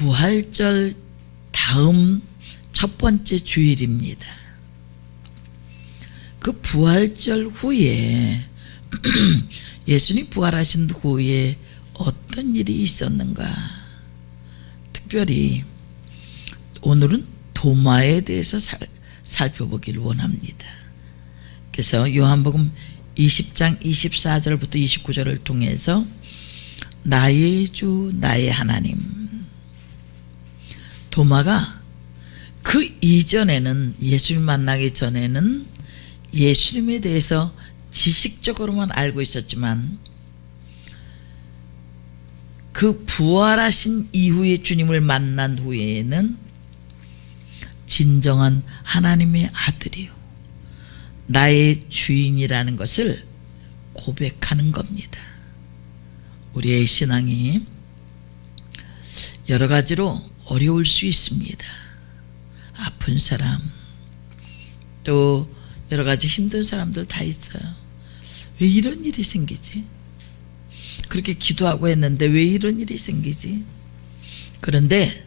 부활절 다음 첫 번째 주일입니다. 그 부활절 후에 예수님 부활하신 후에 어떤 일이 있었는가? 특별히 오늘은 도마에 대해서 살펴보기를 원합니다. 그래서 요한복음 20장 24절부터 29절을 통해서 나의 주 나의 하나님, 도마가 그 이전에는, 예수님 만나기 전에는 예수님에 대해서 지식적으로만 알고 있었지만 그 부활하신 이후에 주님을 만난 후에는 진정한 하나님의 아들이요 나의 주인이라는 것을 고백하는 겁니다. 우리의 신앙이 여러 가지로 어려울 수 있습니다. 아픈 사람, 또 여러 가지 힘든 사람들 다 있어요. 왜 이런 일이 생기지? 그렇게 기도하고 했는데 왜 이런 일이 생기지? 그런데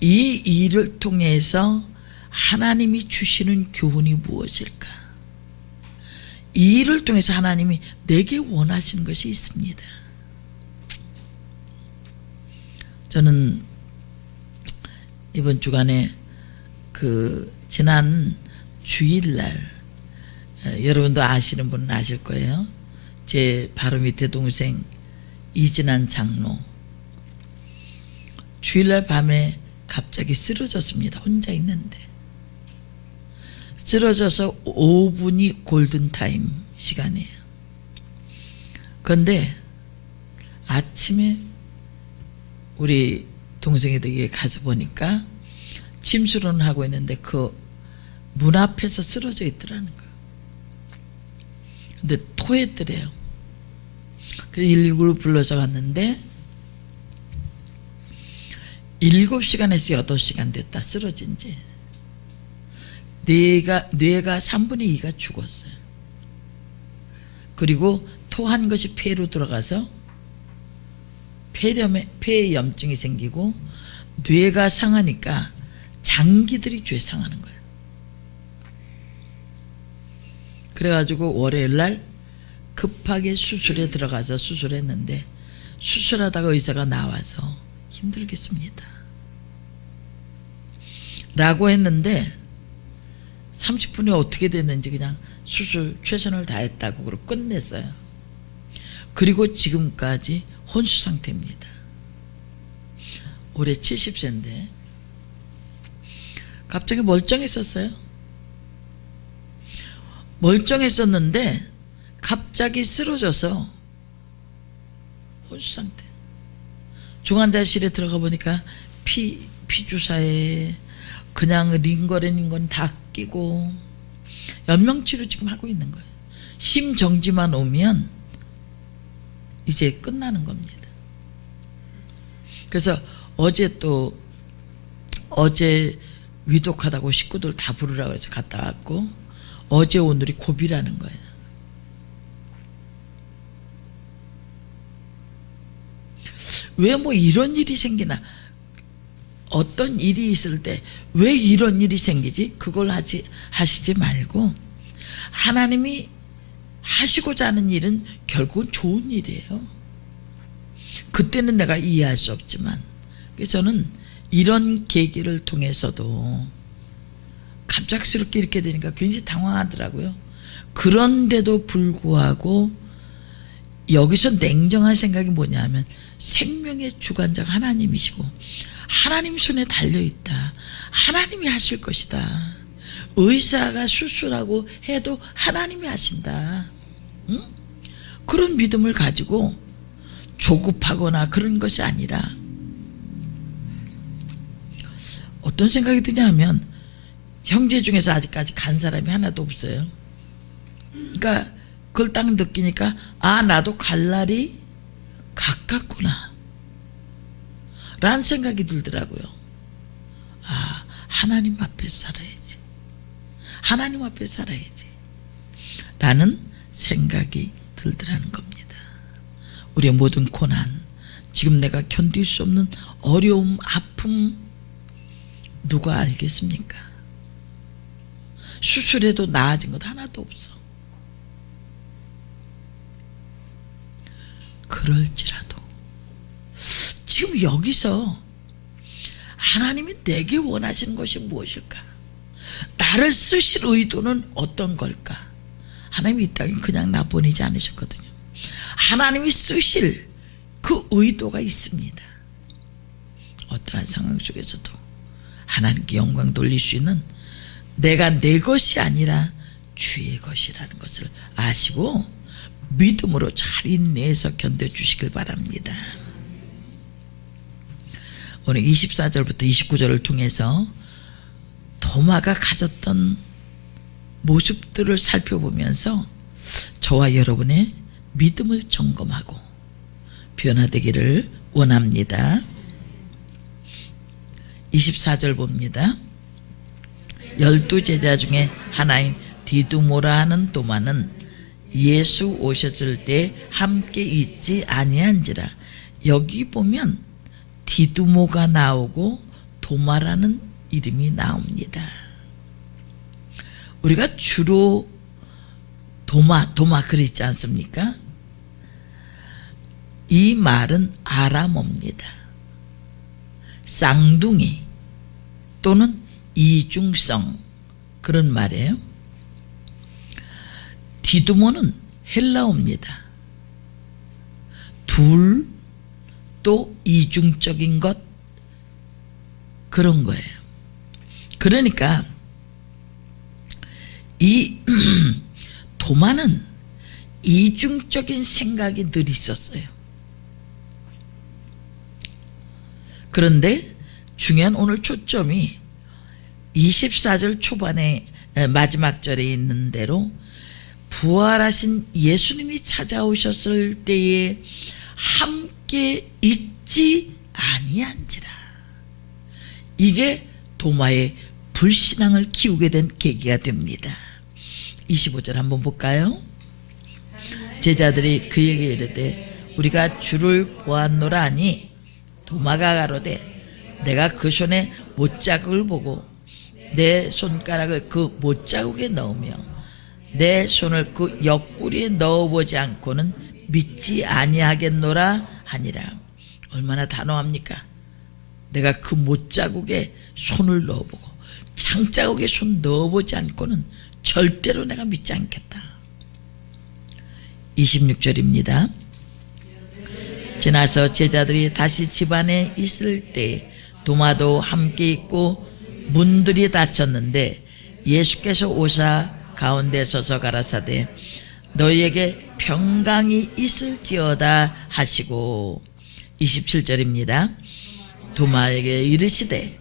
이 일을 통해서 하나님이 주시는 교훈이 무엇일까? 이 일을 통해서 하나님이 내게 원하시는 것이 있습니다. 저는 이번 주간에 지난 주일날, 여러분도 아시는 분은 아실 거예요. 제 바로 밑에 동생 이진한 장로, 주일날 밤에 갑자기 쓰러졌습니다. 혼자 있는데 쓰러져서 5분이 골든타임 시간이에요. 그런데 아침에 우리 동생이 댁에 가서 보니까 침수를 하고 있는데 그 문 앞에서 쓰러져 있더라는 거예요. 근데 토했더래요. 그래서 119를 불러서 갔는데 7시간에서 8시간 됐다, 쓰러진 지. 뇌가 3분의 2가 죽었어요. 그리고 토한 것이 폐로 들어가서 폐에 염증이 생기고 뇌가 상하니까 장기들이 죄상하는 거예요. 그래가지고 월요일날 급하게 수술에 들어가서 수술했는데 수술하다가 의사가 나와서 힘들겠습니다 라고 했는데 30분에 어떻게 됐는지 그냥 수술 최선을 다했다고 그러고 끝냈어요. 그리고 지금까지 혼수 상태입니다. 올해 70세인데 갑자기 멀쩡했었어요. 멀쩡했었는데 갑자기 쓰러져서 혼수 상태. 중환자실에 들어가 보니까 피 주사에 그냥 링거렌인 다 끼고 연명치료 지금 하고 있는 거예요. 심정지만 오면 이제 끝나는 겁니다. 그래서 어제 위독하다고 식구들 다 부르라고 해서 갔다 왔고, 어제 오늘이 고비라는 거예요. 왜 뭐 이런 일이 생기나, 어떤 일이 있을 때 왜 이런 일이 생기지? 그걸 하시지 말고 하나님이 하시고자 하는 일은 결국은 좋은 일이에요. 그때는 내가 이해할 수 없지만, 그래서 저는 이런 계기를 통해서도 갑작스럽게 이렇게 되니까 굉장히 당황하더라고요. 그런데도 불구하고 여기서 냉정한 생각이 뭐냐면 생명의 주관자가 하나님이시고 하나님 손에 달려있다. 하나님이 하실 것이다. 의사가 수술하고 해도 하나님이 하신다. 응? 그런 믿음을 가지고 조급하거나 그런 것이 아니라, 어떤 생각이 드냐면 형제 중에서 아직까지 간 사람이 하나도 없어요. 그러니까 그걸 딱 느끼니까 나도 갈 날이 가깝구나 라는 생각이 들더라고요. 하나님 앞에 살아야지, 하나님 앞에 살아야지 라는 생각이 들더라는 겁니다. 우리의 모든 고난, 지금 내가 견딜 수 없는 어려움, 아픔 누가 알겠습니까? 수술해도 나아진 것 하나도 없어. 그럴지라도 지금 여기서 하나님이 내게 원하시는 것이 무엇일까? 나를 쓰실 의도는 어떤 걸까? 하나님이 이 땅에 그냥 나 보내지 않으셨거든요. 하나님이 쓰실 그 의도가 있습니다. 어떠한 상황 속에서도 하나님께 영광 돌릴 수 있는 내가 내 것이 아니라 주의 것이라는 것을 아시고 믿음으로 잘 인내해서 견뎌주시길 바랍니다. 오늘 24절부터 29절을 통해서 도마가 가졌던 모습들을 살펴보면서 저와 여러분의 믿음을 점검하고 변화되기를 원합니다. 24절 봅니다. 12제자 중에 하나인 디두모라 하는 도마는 예수 오셨을 때 함께 있지 아니한지라. 여기 보면 디두모가 나오고 도마라는 이름이 나옵니다. 우리가 주로 도마 그랬지 않습니까? 이 말은 아람어입니다. 쌍둥이 또는 이중성 그런 말이에요. 디두모는 헬라어입니다. 둘 또 이중적인 것 그런 거예요. 그러니까 이 도마는 이중적인 생각이 늘 있었어요. 그런데 중요한 오늘 초점이 24절 초반에 마지막 절에 있는 대로 부활하신 예수님이 찾아오셨을 때에 함께 있지 아니한지라. 이게 도마의 불신앙을 키우게 된 계기가 됩니다. 25절 한번 볼까요? 제자들이 그에게 이르되 우리가 주를 보았노라 하니 도마가 가로되 내가 그 손에 못자국을 보고 내 손가락을 그 못자국에 넣으며 내 손을 그 옆구리에 넣어보지 않고는 믿지 아니하겠노라 하니라. 얼마나 단호합니까? 내가 그 못자국에 손을 넣어보고 창자국에 손 넣어보지 않고는 절대로 내가 믿지 않겠다. 26절입니다. 지나서 제자들이 다시 집안에 있을 때 도마도 함께 있고 문들이 닫혔는데 예수께서 오사 가운데 서서 가라사대 너희에게 평강이 있을지어다 하시고 27절입니다. 도마에게 이르시되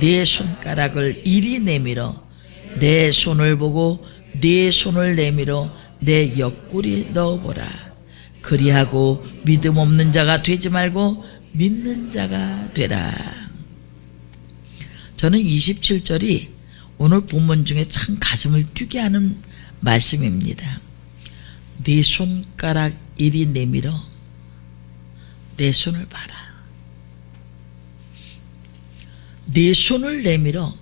네 손가락을 이리 내밀어 내 손을 보고 네 손을 내밀어 내 옆구리 넣어보라. 그리하고 믿음 없는 자가 되지 말고 믿는 자가 되라. 저는 27절이 오늘 본문 중에 참 가슴을 뛰게 하는 말씀입니다. 네 손가락 이리 내밀어 내 손을 봐라. 네 손을 내밀어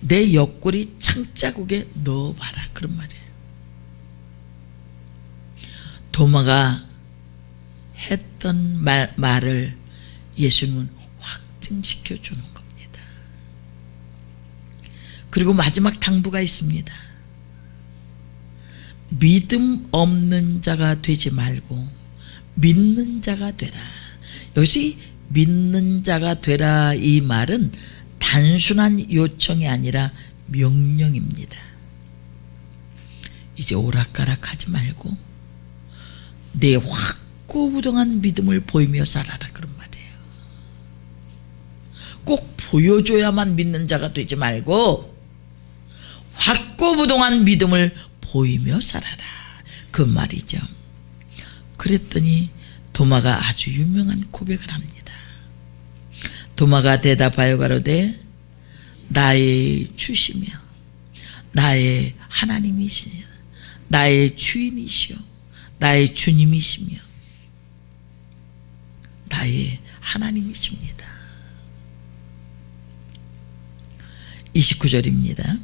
내 옆구리 창자국에 넣어봐라. 그런 말이에요. 도마가 했던 말을 예수님은 확증시켜 주는 겁니다. 그리고 마지막 당부가 있습니다. 믿음 없는 자가 되지 말고 믿는 자가 되라. 여기서 이 믿는 자가 되라 이 말은 단순한 요청이 아니라 명령입니다. 이제 오락가락하지 말고 내 확고부동한 믿음을 보이며 살아라. 그런 말이에요. 꼭 보여줘야만 믿는 자가 되지 말고 확고부동한 믿음을 보이며 살아라. 그 말이죠. 그랬더니 도마가 아주 유명한 고백을 합니다. 도마가 대답하여 가로되 나의 주시며 나의 하나님이시며 나의 주인이시여 나의 주님이시며 나의 하나님이십니다. 29절입니다.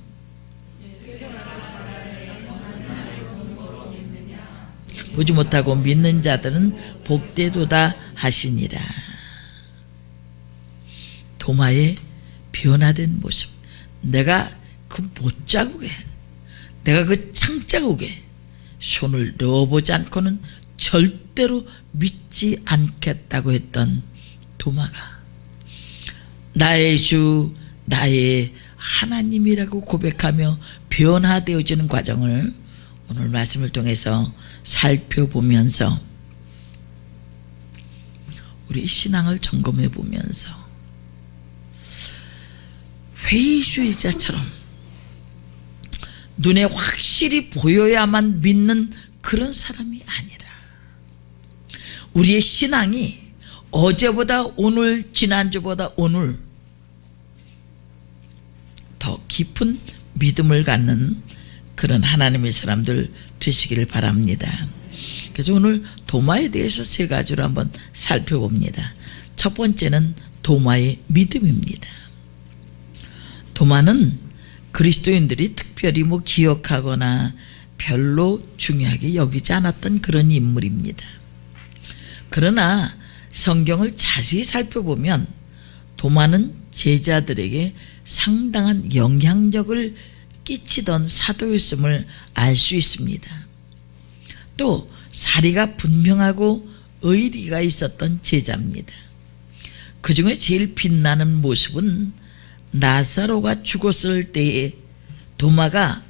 보지 못하고 믿는 자들은 복되도다 하시니라. 도마의 변화된 모습, 내가 그 못자국에, 내가 그 창자국에 손을 넣어보지 않고는 절대로 믿지 않겠다고 했던 도마가 나의 주, 나의 하나님이라고 고백하며 변화되어지는 과정을 오늘 말씀을 통해서 살펴보면서 우리 신앙을 점검해 보면서 회의주의자처럼 눈에 확실히 보여야만 믿는 그런 사람이 아니라 우리의 신앙이 어제보다 오늘, 지난주보다 오늘 더 깊은 믿음을 갖는 그런 하나님의 사람들 되시기를 바랍니다. 그래서 오늘 도마에 대해서 세 가지로 한번 살펴봅니다. 첫 번째는 도마의 믿음입니다. 도마는 그리스도인들이 특별히 기억하거나 별로 중요하게 여기지 않았던 그런 인물입니다. 그러나 성경을 자세히 살펴보면 도마는 제자들에게 상당한 영향력을 끼치던 사도였음을 알 수 있습니다. 또 사리가 분명하고 의리가 있었던 제자입니다. 그 중에 제일 빛나는 모습은 나사로가 죽었을 때에 도마가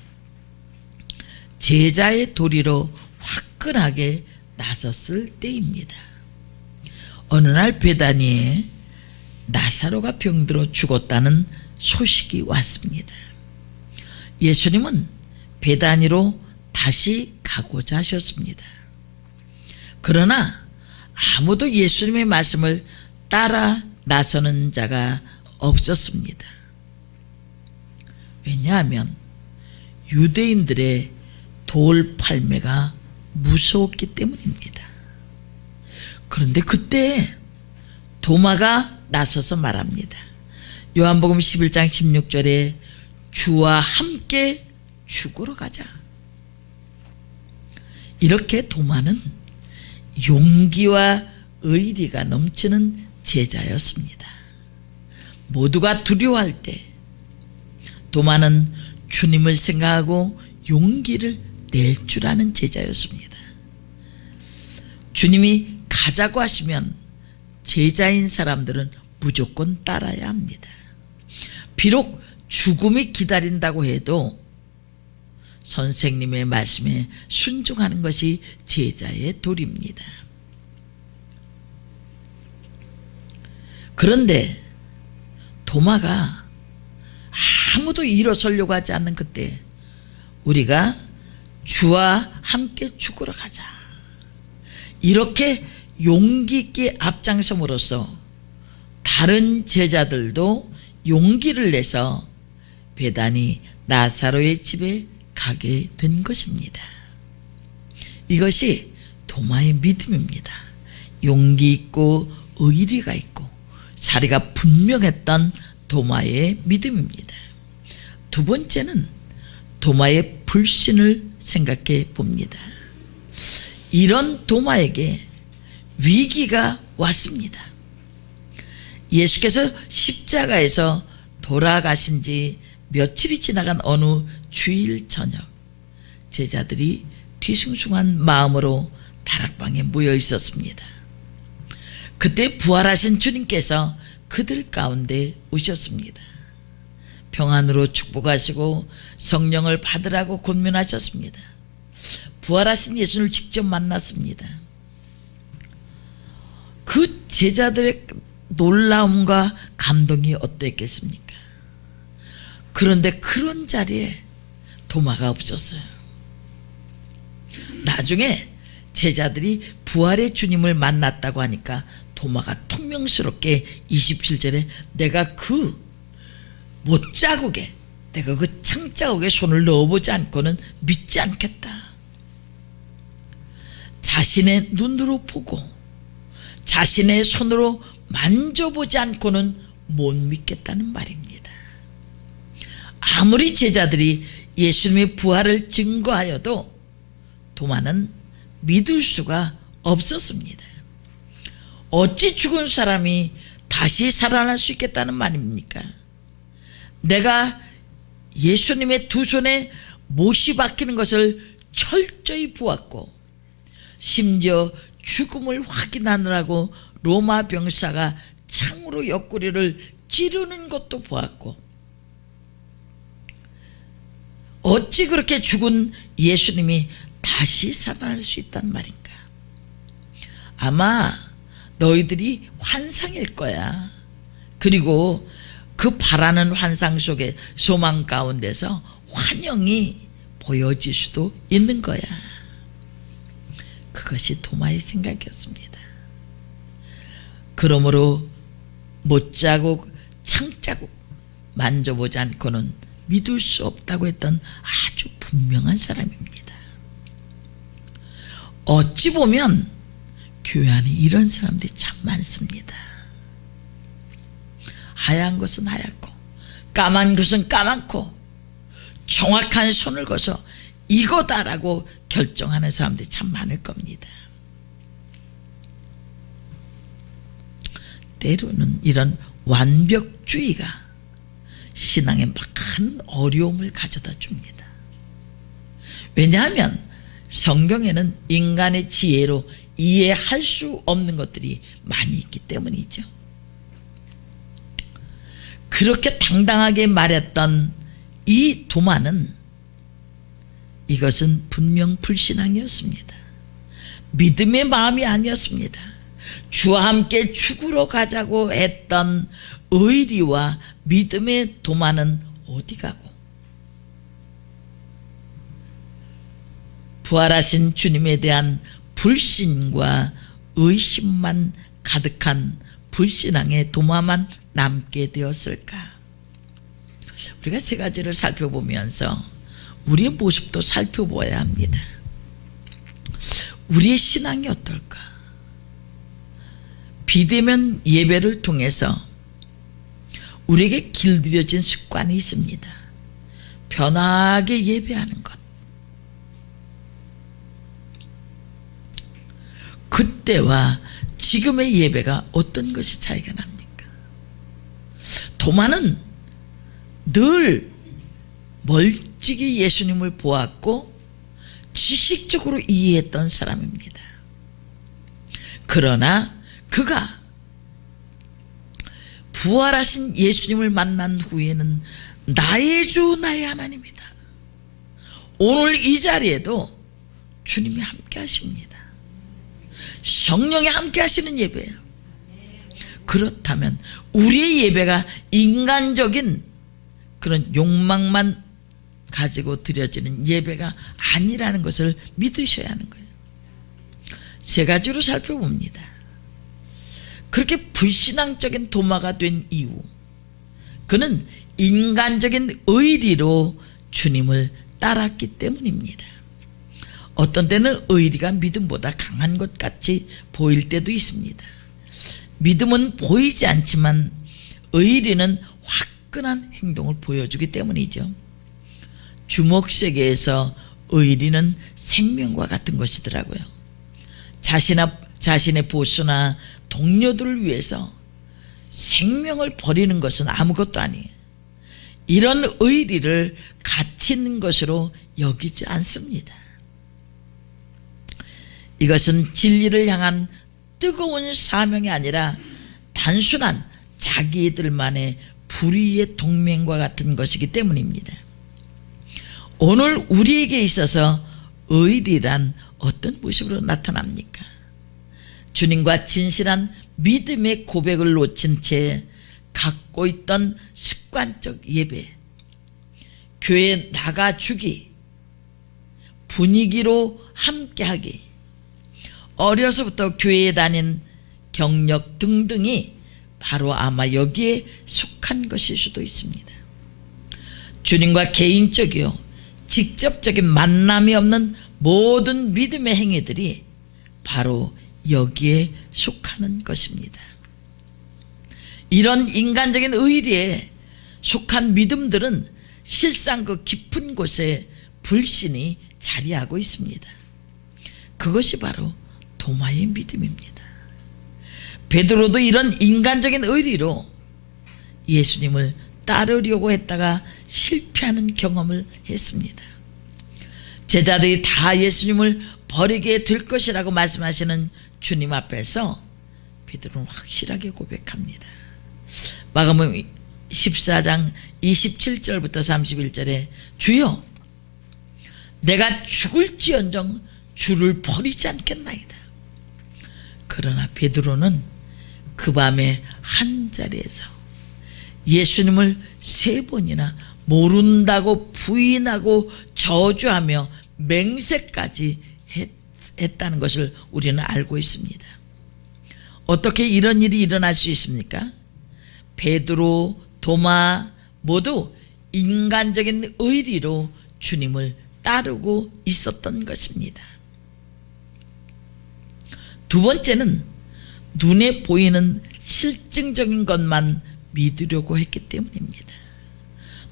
제자의 도리로 화끈하게 나섰을 때입니다. 어느 날 베다니에 나사로가 병들어 죽었다는 소식이 왔습니다. 예수님은 베다니로 다시 가고자 하셨습니다. 그러나 아무도 예수님의 말씀을 따라 나서는 자가 없었습니다. 왜냐하면 유대인들의 돌 팔매가 무서웠기 때문입니다. 그런데 그때 도마가 나서서 말합니다. 요한복음 11장 16절에 주와 함께 죽으러 가자. 이렇게 도마는 용기와 의리가 넘치는 제자였습니다. 모두가 두려워할 때 도마는 주님을 생각하고 용기를 낼 줄 아는 제자였습니다. 주님이 가자고 하시면 제자인 사람들은 무조건 따라야 합니다. 비록 죽음이 기다린다고 해도 선생님의 말씀에 순종하는 것이 제자의 도리입니다. 그런데 도마가 아무도 일어서려고 하지 않는 그때 우리가 주와 함께 죽으러 가자, 이렇게 용기 있게 앞장섬으로써 다른 제자들도 용기를 내서 베다니 나사로의 집에 가게 된 것입니다. 이것이 도마의 믿음입니다. 용기 있고 의리가 있고 사리가 분명했던 도마의 믿음입니다. 두 번째는 도마의 불신을 생각해 봅니다. 이런 도마에게 위기가 왔습니다. 예수께서 십자가에서 돌아가신 지 며칠이 지나간 어느 주일 저녁, 제자들이 뒤숭숭한 마음으로 다락방에 모여 있었습니다. 그때 부활하신 주님께서 그들 가운데 오셨습니다. 평안으로 축복하시고 성령을 받으라고 권면하셨습니다. 부활하신 예수를 직접 만났습니다. 그 제자들의 놀라움과 감동이 어땠겠습니까? 그런데 그런 자리에 도마가 없었어요. 나중에 제자들이 부활의 주님을 만났다고 하니까 도마가 통명스럽게 27절에 내가 그 못자국에, 내가 그 창자국에 손을 넣어보지 않고는 믿지 않겠다. 자신의 눈으로 보고 자신의 손으로 만져보지 않고는 못 믿겠다는 말입니다. 아무리 제자들이 예수님의 부활을 증거하여도 도마는 믿을 수가 없었습니다. 어찌 죽은 사람이 다시 살아날 수 있겠다는 말입니까? 내가 예수님의 두 손에 못이 박히는 것을 철저히 보았고, 심지어 죽음을 확인하느라고 로마 병사가 창으로 옆구리를 찌르는 것도 보았고, 어찌 그렇게 죽은 예수님이 다시 살아날 수 있단 말인가? 아마 너희들이 환상일 거야. 그리고 그 바라는 환상 속에 소망 가운데서 환영이 보여질 수도 있는 거야. 그것이 도마의 생각이었습니다. 그러므로 못자국, 창자국 만져보지 않고는 믿을 수 없다고 했던 아주 분명한 사람입니다. 어찌 보면 교회 안에 이런 사람들이 참 많습니다. 하얀 것은 하얗고 까만 것은 까맣고 정확한 손을 거서 이거다라고 결정하는 사람들이 참 많을 겁니다. 때로는 이런 완벽주의가 신앙에 큰 어려움을 가져다 줍니다. 왜냐하면 성경에는 인간의 지혜로 이해할 수 없는 것들이 많이 있기 때문이죠. 그렇게 당당하게 말했던 이 도마는 이것은 분명 불신앙이었습니다. 믿음의 마음이 아니었습니다. 주와 함께 죽으러 가자고 했던 의리와 믿음의 도마는 어디 가고, 부활하신 주님에 대한 불신과 의심만 가득한 불신앙의 도마만 남게 되었을까? 우리가 세 가지를 살펴보면서 우리의 모습도 살펴보아야 합니다. 우리의 신앙이 어떨까? 비대면 예배를 통해서 우리에게 길들여진 습관이 있습니다. 편하게 예배하는 것. 그때와 지금의 예배가 어떤 것이 차이가 납니까? 도마는 늘 멀찍이 예수님을 보았고 지식적으로 이해했던 사람입니다. 그러나 그가 부활하신 예수님을 만난 후에는 나의 주 나의 하나님이다. 오늘 이 자리에도 주님이 함께 하십니다. 성령이 함께 하시는 예배예요. 그렇다면 우리의 예배가 인간적인 그런 욕망만 가지고 드려지는 예배가 아니라는 것을 믿으셔야 하는 거예요. 세 가지로 살펴봅니다. 그렇게 불신앙적인 도마가 된 이유, 그는 인간적인 의리로 주님을 따랐기 때문입니다. 어떤 때는 의리가 믿음보다 강한 것 같이 보일 때도 있습니다. 믿음은 보이지 않지만 의리는 화끈한 행동을 보여주기 때문이죠. 주목세계에서 의리는 생명과 같은 것이더라고요. 자신의 보수나 동료들을 위해서 생명을 버리는 것은 아무것도 아니에요. 이런 의리를 가치 있는 것으로 여기지 않습니다. 이것은 진리를 향한 뜨거운 사명이 아니라 단순한 자기들만의 불의의 동맹과 같은 것이기 때문입니다. 오늘 우리에게 있어서 의리란 어떤 모습으로 나타납니까? 주님과 진실한 믿음의 고백을 놓친 채 갖고 있던 습관적 예배, 교회 나가주기, 분위기로 함께하기, 어려서부터 교회에 다닌 경력 등등이 바로 아마 여기에 속한 것일 수도 있습니다. 주님과 개인적이요 직접적인 만남이 없는 모든 믿음의 행위들이 바로 여기에 속하는 것입니다. 이런 인간적인 의리에 속한 믿음들은 실상 그 깊은 곳에 불신이 자리하고 있습니다. 그것이 바로 도마의 믿음입니다. 베드로도 이런 인간적인 의리로 예수님을 따르려고 했다가 실패하는 경험을 했습니다. 제자들이 다 예수님을 버리게 될 것이라고 말씀하시는 주님 앞에서 베드로는 확실하게 고백합니다. 마가복음 14장 27절부터 31절에 주여 내가 죽을지언정 주를 버리지 않겠나이다. 그러나 베드로는 그 밤에 한 자리에서 예수님을 3번이나 모른다고 부인하고 저주하며 맹세까지 했다는 것을 우리는 알고 있습니다. 어떻게 이런 일이 일어날 수 있습니까? 베드로, 도마 모두 인간적인 의리로 주님을 따르고 있었던 것입니다. 두 번째는 눈에 보이는 실증적인 것만 믿으려고 했기 때문입니다.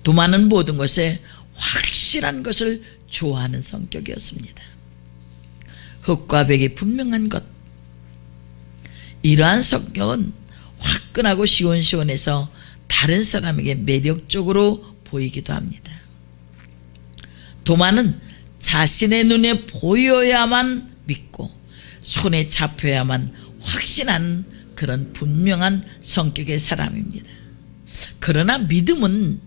도마는 모든 것에 확실한 것을 좋아하는 성격이었습니다. 흙과 백이 분명한 것, 이러한 성격은 화끈하고 시원시원해서 다른 사람에게 매력적으로 보이기도 합니다. 도마는 자신의 눈에 보여야만 믿고 손에 잡혀야만 확신하는 그런 분명한 성격의 사람입니다. 그러나 믿음은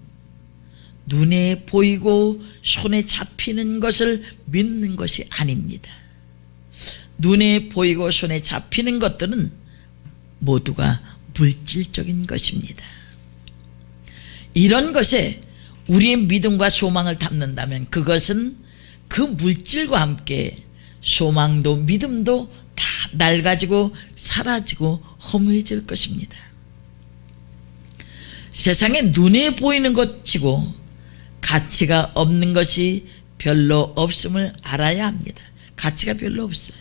눈에 보이고 손에 잡히는 것을 믿는 것이 아닙니다. 눈에 보이고 손에 잡히는 것들은 모두가 물질적인 것입니다. 이런 것에 우리의 믿음과 소망을 담는다면 그것은 그 물질과 함께 소망도 믿음도 다 낡아지고 사라지고 허무해질 것입니다. 세상에 눈에 보이는 것치고 가치가 없는 것이 별로 없음을 알아야 합니다. 가치가 별로 없어요.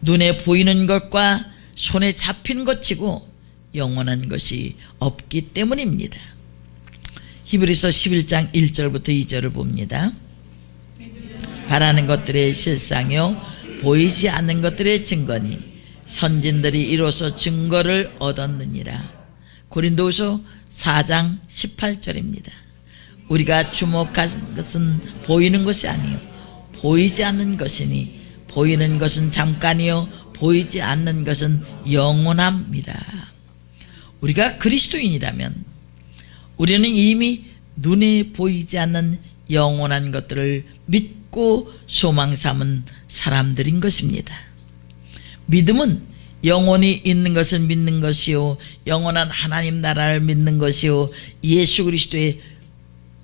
눈에 보이는 것과 손에 잡히는 것치고 영원한 것이 없기 때문입니다. 히브리서 11장 1절부터 2절을 봅니다. 바라는 것들의 실상이요 보이지 않는 것들의 증거니 선진들이 이로써 증거를 얻었느니라. 고린도후서 4장 18절입니다. 우리가 주목한 것은 보이는 것이 아니요 보이지 않는 것이니 보이는 것은 잠깐이요 보이지 않는 것은 영원함이라. 우리가 그리스도인이라면 우리는 이미 눈에 보이지 않는 영원한 것들을 믿고 소망 삼은 사람들인 것입니다. 믿음은 영원히 있는 것을 믿는 것이요 영원한 하나님 나라를 믿는 것이요 예수 그리스도의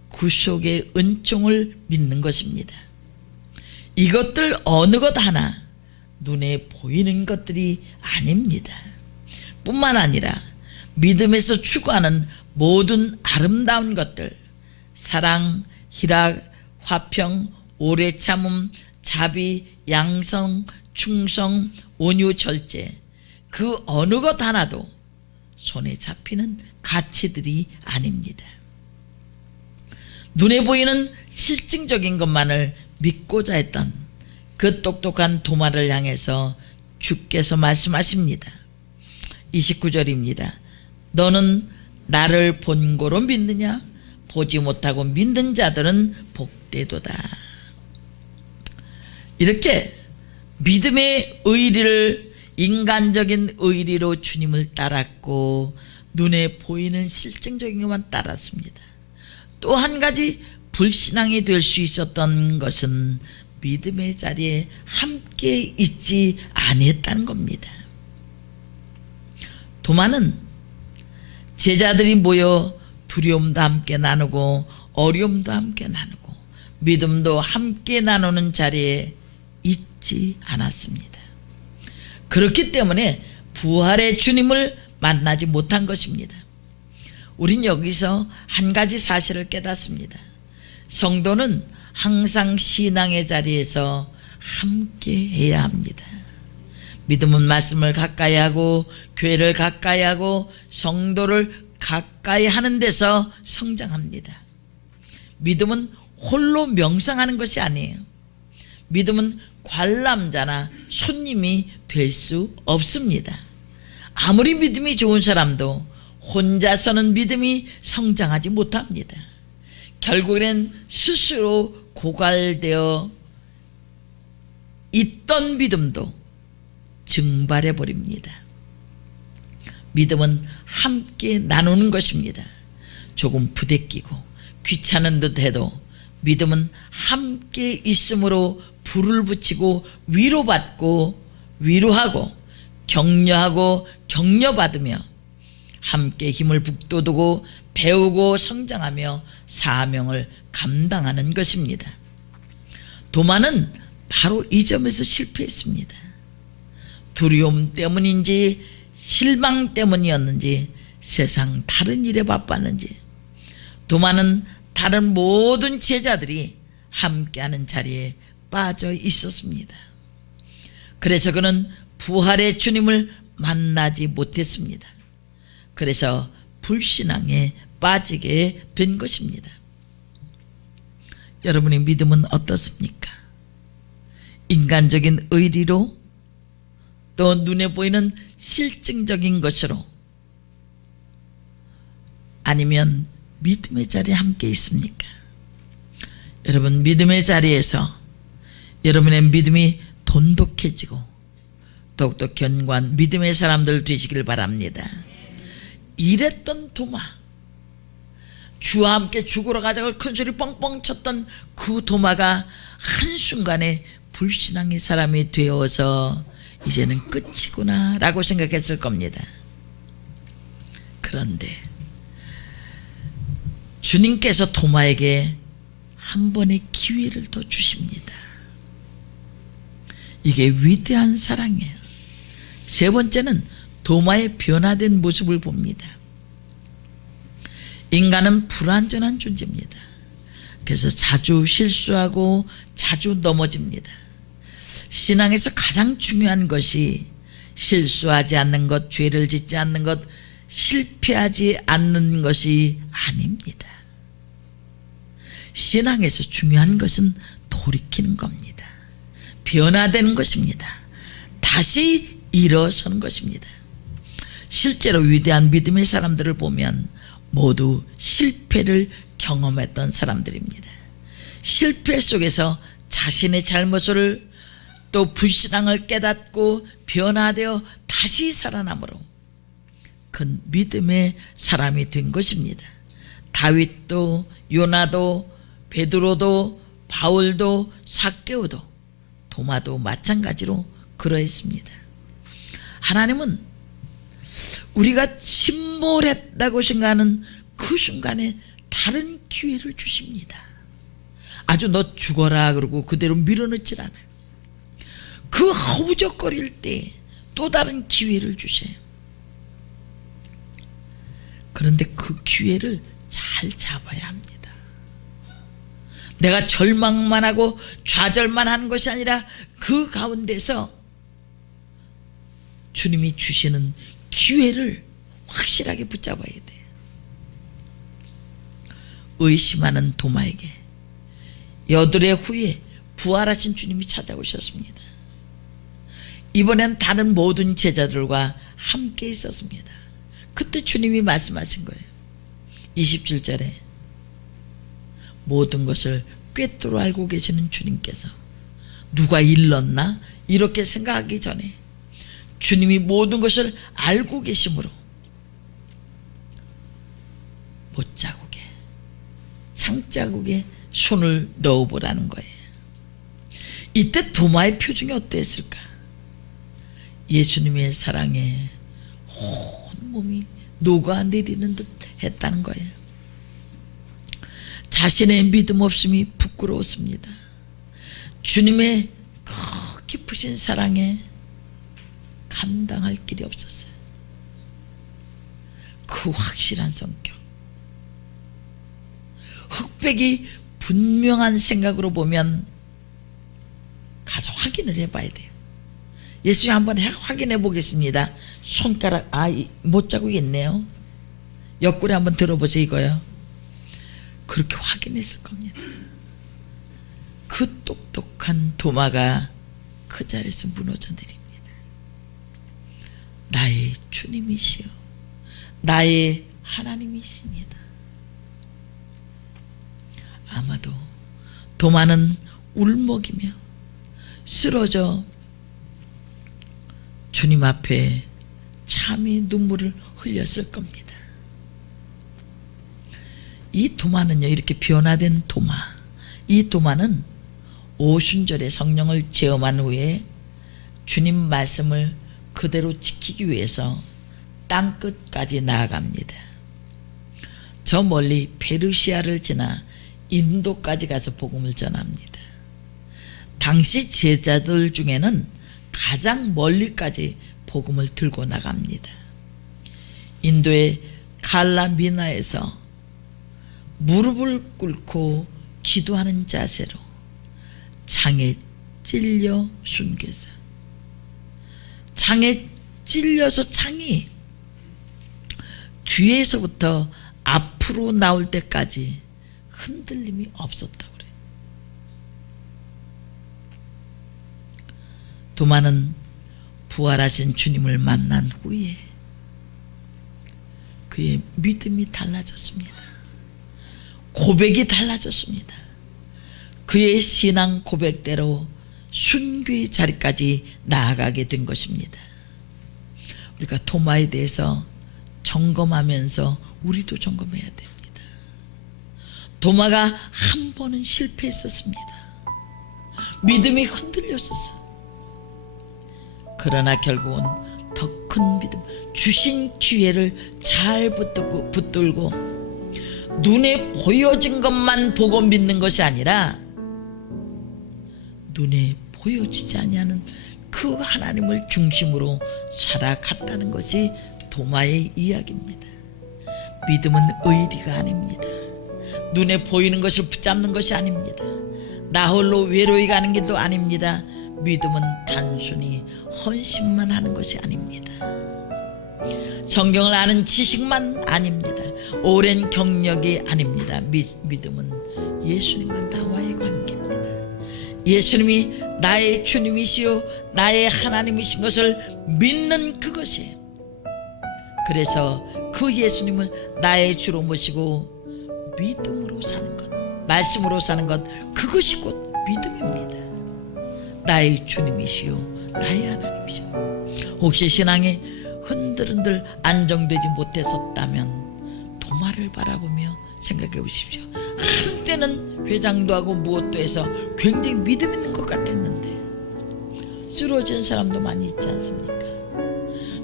구속의 은총을 믿는 것입니다. 이것들 어느 것 하나 눈에 보이는 것들이 아닙니다. 뿐만 아니라 믿음에서 추구하는 모든 아름다운 것들, 사랑, 희락, 화평, 오래 참음, 자비, 양성, 충성, 온유, 절제, 그 어느 것 하나도 손에 잡히는 가치들이 아닙니다. 눈에 보이는 실증적인 것만을 믿고자 했던 그 똑똑한 도마를 향해서 주께서 말씀하십니다. 29절입니다. 너는 나를 본고로 믿느냐? 보지 못하고 믿는 자들은 복되도다. 이렇게 믿음의 의리를 인간적인 의리로 주님을 따랐고 눈에 보이는 실증적인 것만 따랐습니다. 또 한 가지 불신앙이 될 수 있었던 것은 믿음의 자리에 함께 있지 아니했다는 겁니다. 도마는 제자들이 모여 두려움도 함께 나누고 어려움도 함께 나누고 믿음도 함께 나누는 자리에 있지 않았습니다. 그렇기 때문에 부활의 주님을 만나지 못한 것입니다. 우린 여기서 한 가지 사실을 깨닫습니다. 성도는 항상 신앙의 자리에서 함께 해야 합니다. 믿음은 말씀을 가까이 하고 교회를 가까이 하고 성도를 가까이 하는 데서 성장합니다. 믿음은 홀로 명상하는 것이 아니에요. 믿음은 관람자나 손님이 될 수 없습니다. 아무리 믿음이 좋은 사람도 혼자서는 믿음이 성장하지 못합니다. 결국에는 스스로 고갈되어 있던 믿음도 증발해 버립니다. 믿음은 함께 나누는 것입니다. 조금 부대끼고 귀찮은 듯 해도 믿음은 함께 있음으로 불을 붙이고 위로받고 위로하고 격려하고 격려받으며 함께 힘을 북돋우고 배우고 성장하며 사명을 감당하는 것입니다. 도마는 바로 이 점에서 실패했습니다. 두려움 때문인지 실망 때문이었는지 세상 다른 일에 바빴는지 도마는 다른 모든 제자들이 함께하는 자리에 빠져 있었습니다. 그래서 그는 부활의 주님을 만나지 못했습니다. 그래서 불신앙에 빠지게 된 것입니다. 여러분의 믿음은 어떻습니까? 인간적인 의리로 또 눈에 보이는 실증적인 것으로 아니면 믿음의 자리에 함께 있습니까? 여러분 믿음의 자리에서 여러분의 믿음이 돈독해지고 더욱더 견고한 믿음의 사람들 되시길 바랍니다. 이랬던 도마, 주와 함께 죽으러 가자고 큰소리 뻥뻥 쳤던 그 도마가 한순간에 불신앙의 사람이 되어서 이제는 끝이구나 라고 생각했을 겁니다. 그런데 주님께서 도마에게 한 번의 기회를 더 주십니다. 이게 위대한 사랑이에요. 세 번째는 도마의 변화된 모습을 봅니다. 인간은 불완전한 존재입니다. 그래서 자주 실수하고 자주 넘어집니다. 신앙에서 가장 중요한 것이 실수하지 않는 것, 죄를 짓지 않는 것, 실패하지 않는 것이 아닙니다. 신앙에서 중요한 것은 돌이키는 겁니다. 변화되는 것입니다. 다시 일어서는 것입니다. 실제로 위대한 믿음의 사람들을 보면 모두 실패를 경험했던 사람들입니다. 실패 속에서 자신의 잘못을 또 불신앙을 깨닫고 변화되어 다시 살아남으로 큰 믿음의 사람이 된 것입니다. 다윗도 요나도 베드로도 바울도 삭개오도 도마도 마찬가지로 그러했습니다. 하나님은 우리가 침몰했다고 생각하는 그 순간에 다른 기회를 주십니다. 아주 너 죽어라 그러고 그대로 밀어넣질 않아요. 그 허우적거릴 때 또 다른 기회를 주세요. 그런데 그 기회를 잘 잡아야 합니다. 내가 절망만 하고 좌절만 하는 것이 아니라 그 가운데서 주님이 주시는 기회를 확실하게 붙잡아야 돼요. 의심하는 도마에게 여드레 후에 부활하신 주님이 찾아오셨습니다. 이번엔 다른 모든 제자들과 함께 있었습니다. 그때 주님이 말씀하신 거예요. 27절에 모든 것을 꿰뚫어 알고 계시는 주님께서 누가 일렀나? 이렇게 생각하기 전에 주님이 모든 것을 알고 계심으로 못자국에 창자국에 손을 넣어보라는 거예요. 이때 도마의 표정이 어땠을까? 예수님의 사랑에 온몸이 녹아내리는 듯 했다는 거예요. 자신의 믿음 없음이 부끄러웠습니다. 주님의 그 깊으신 사랑에 감당할 길이 없었어요. 그 확실한 성격, 흑백이 분명한 생각으로 보면 가서 확인을 해봐야 돼요. 예수님 한번 확인해 보겠습니다. 손가락 못자국이 있네요. 옆구리 한번 들어보세요. 이거요. 그렇게 확인했을 겁니다. 그 똑똑한 도마가 그 자리에서 무너져 내립니다. 나의 주님이시여 나의 하나님이십니다. 아마도 도마는 울먹이며 쓰러져 주님 앞에 참이 눈물을 흘렸을 겁니다. 이 도마는요, 이렇게 변화된 도마, 이 도마는 오순절에 성령을 체험한 후에 주님 말씀을 그대로 지키기 위해서 땅끝까지 나아갑니다. 저 멀리 페르시아를 지나 인도까지 가서 복음을 전합니다. 당시 제자들 중에는 가장 멀리까지 복음을 들고 나갑니다. 인도의 칼라미나에서 무릎을 꿇고 기도하는 자세로 창에 찔려 순교해서, 창에 찔려서 창이 뒤에서부터 앞으로 나올 때까지 흔들림이 없었다고 그래요. 도마는 부활하신 주님을 만난 후에 그의 믿음이 달라졌습니다. 고백이 달라졌습니다. 그의 신앙 고백대로 순교의 자리까지 나아가게 된 것입니다. 우리가 도마에 대해서 점검하면서 우리도 점검해야 됩니다. 도마가 한 번은 실패했었습니다. 믿음이 흔들렸었어. 그러나 결국은 더 큰 믿음, 주신 기회를 잘 붙들고 눈에 보여진 것만 보고 믿는 것이 아니라 눈에 보여지지 아니하는 그 하나님을 중심으로 살아갔다는 것이 도마의 이야기입니다. 믿음은 의리가 아닙니다. 눈에 보이는 것을 붙잡는 것이 아닙니다. 나 홀로 외로이 가는 길도 아닙니다. 믿음은 단순히 헌신만 하는 것이 아닙니다. 성경을 아는 지식만 아닙니다. 오랜 경력이 아닙니다. 믿음은 예수님과 나와의 관계입니다. 예수님이 나의 주님이시요 나의 하나님이신 것을 믿는 그것이에요. 그래서 그 예수님을 나의 주로 모시고 믿음으로 사는 것, 말씀으로 사는 것, 그것이 곧 믿음입니다. 나의 주님이시요 나의 하나님이시요. 혹시 신앙이 흔들흔들 안정되지 못했었다면 도마를 바라보며 생각해 보십시오. 한때는 회장도 하고 무엇도 해서 굉장히 믿음 있는 것 같았는데 쓰러진 사람도 많이 있지 않습니까?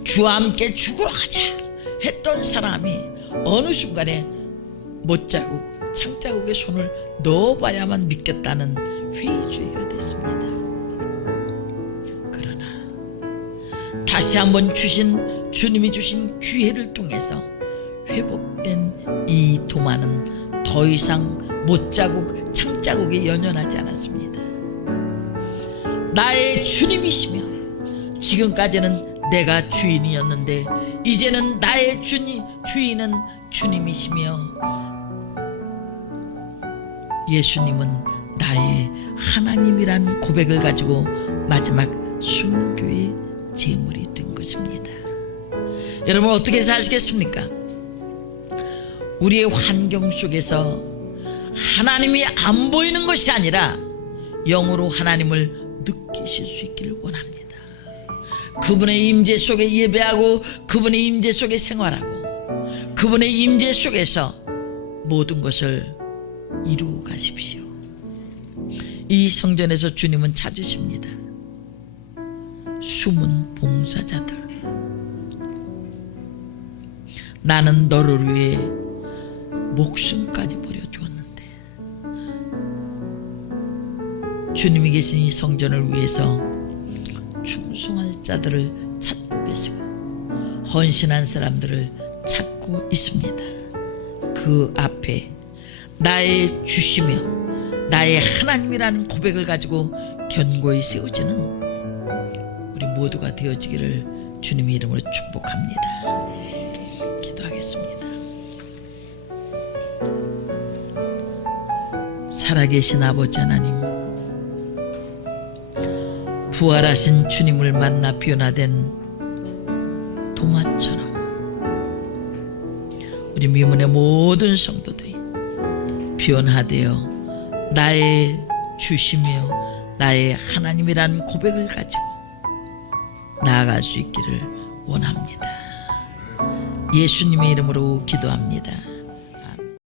주와 함께 죽으러 가자 했던 사람이 어느 순간에 못자국, 창자국에 손을 넣어봐야만 믿겠다는 회의주의가 됐습니다. 그러나 다시 한번 주님이 주신 기회를 통해서 회복된 이 도마는 더 이상 못자국, 창자국에 연연하지 않았습니다. 나의 주님이시며 지금까지는 내가 주인이었는데 이제는 나의 주인은 주님이시며 예수님은 나의 하나님이란 고백을 가지고 마지막 순교의 제물이 된 것입니다. 여러분 어떻게 사시겠습니까? 우리의 환경 속에서 하나님이 안 보이는 것이 아니라 영으로 하나님을 느끼실 수 있기를 원합니다. 그분의 임재 속에 예배하고 그분의 임재 속에 생활하고 그분의 임재 속에서 모든 것을 이루어 가십시오. 이 성전에서 주님은 찾으십니다. 숨은 봉사자들. 나는 너를 위해 목숨까지 버려주었는데 주님이 계신 이 성전을 위해서 충성할 자들을 찾고 계시고 헌신한 사람들을 찾고 있습니다. 그 앞에 나의 주시며 나의 하나님이라는 고백을 가지고 견고히 세워지는 우리 모두가 되어지기를 주님의 이름으로 축복합니다. 기도하겠습니다. 살아계신 아버지 하나님, 부활하신 주님을 만나 변화된 도마처럼 우리 미문의 모든 성도들이 변화되어 나의 주시며 나의 하나님이란 고백을 가지고 나아갈 수 있기를 원합니다. 예수님의 이름으로 기도합니다.